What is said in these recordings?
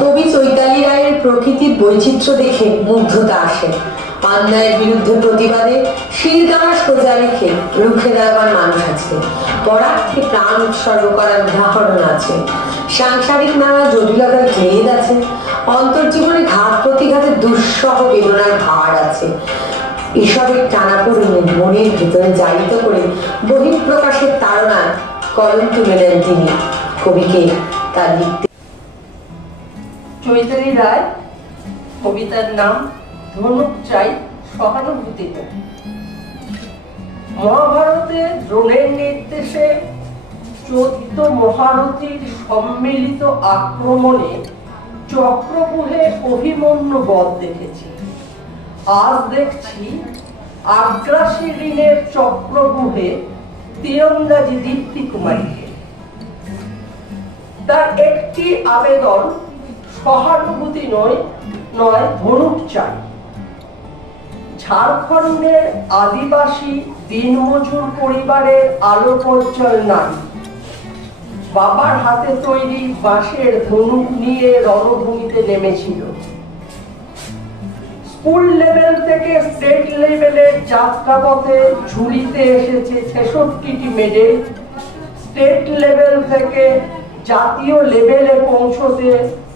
কবি চৈতালি রায়ের প্রকৃতির বৈচিত্র্য দেখে মুগ্ধতা আসে। অন্যায়ের বিরুদ্ধে প্রতিবাদে শিরদাঁড়া সোজা রেখে রুখে দেওয়ার মানুষ আছে, পরার্থে প্রাণ উৎসর্গ করার উদাহরণ আছে, সাংসারিক নানা জটিলতার ভেদ আছে, অন্তর্জীবনে ঘাত প্রতিঘাতের দুঃসহ বেদনার ভার আছে। এসবের টানাপোড়েনে মনের ভেতরে জারিত করে বহিঃপ্রকাশের তাড়নায় কলম তুলে নেন তিনি। কবিকে তার লিখতে চৈতালি রায়, কবিতার নাম ধনুক চাই সহানুভূতি। মহাভারতে দ্রোণের নির্দেশে 14 মহারথীর সম্মিলিত আক্রমণে চক্রব্যূহে অভিমন্যু বধ দেখেছি। আজ দেখছি আগ্রাসী ঋণের চক্রব্যূহে তীরন্দাজি দীপ্তি কুমারীকে। তার একটি আবেদন, সহানুভূতি নয় ধনুক চাই। ঝাড়খণ্ডের আদিবাসী দিনমজুর পরিবারের আলোকোজ্জ্বল নারী বাবার হাতে তৈরি বাঁশের ধনুক নিয়ে রণভূমিতে নেমেছিল। স্কুল লেভেল থেকে স্টেট লেভেলের যাত্রাপথে ঝুলিতে এসেছে 66টি মেডেল। স্টেট লেভেল থেকে জাতীয় লেভেলে পৌঁছতে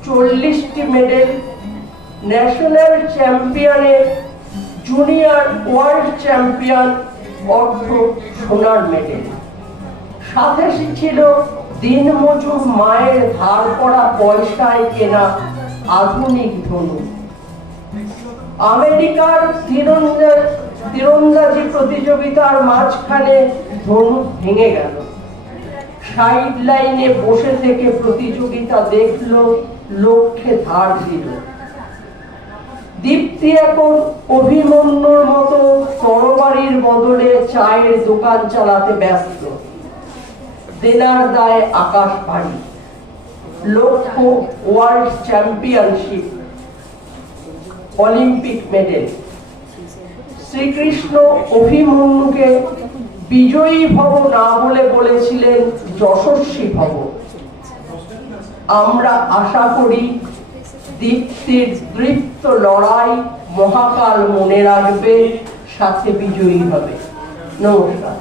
40টি মেডেল। ন্যাশনাল চ্যাম্পিয়নে জুনিয়র ওয়ার্ল্ড চ্যাম্পিয়ন অর্থ সোনার মেডেল। সাথে ছিল দিনমজুর মায়ের ধার করা পয়সায় কেনা আধুনিক ধনুক। আমেরিকার তীরন্দাজি প্রতিযোগিতার মাঝখানে ধনুক ভেঙে গেল। সাইড লাইনে বসে থেকে প্রতিযোগিতা দেখলো, লক্ষ্যে ধার দিল। দীপ্তি এখন অভিমন্যুর মতো তরবারির বদলে চায়ের দোকান চালাতে ব্যস্ত। দেনার দায় আকাশ ভারী। লক্ষ্য world championship, Olympic medal. Srikrishna অভিমন্যুকে বিজয়ী ভব না বলে বলেছিলেন যশস্বী ভব। আমরা আশা করি দীপ্তির দৃপ্ত লড়াই মহাকাল মনে রাখবে, সাথে বিজয়ী হবে। নমস্কার।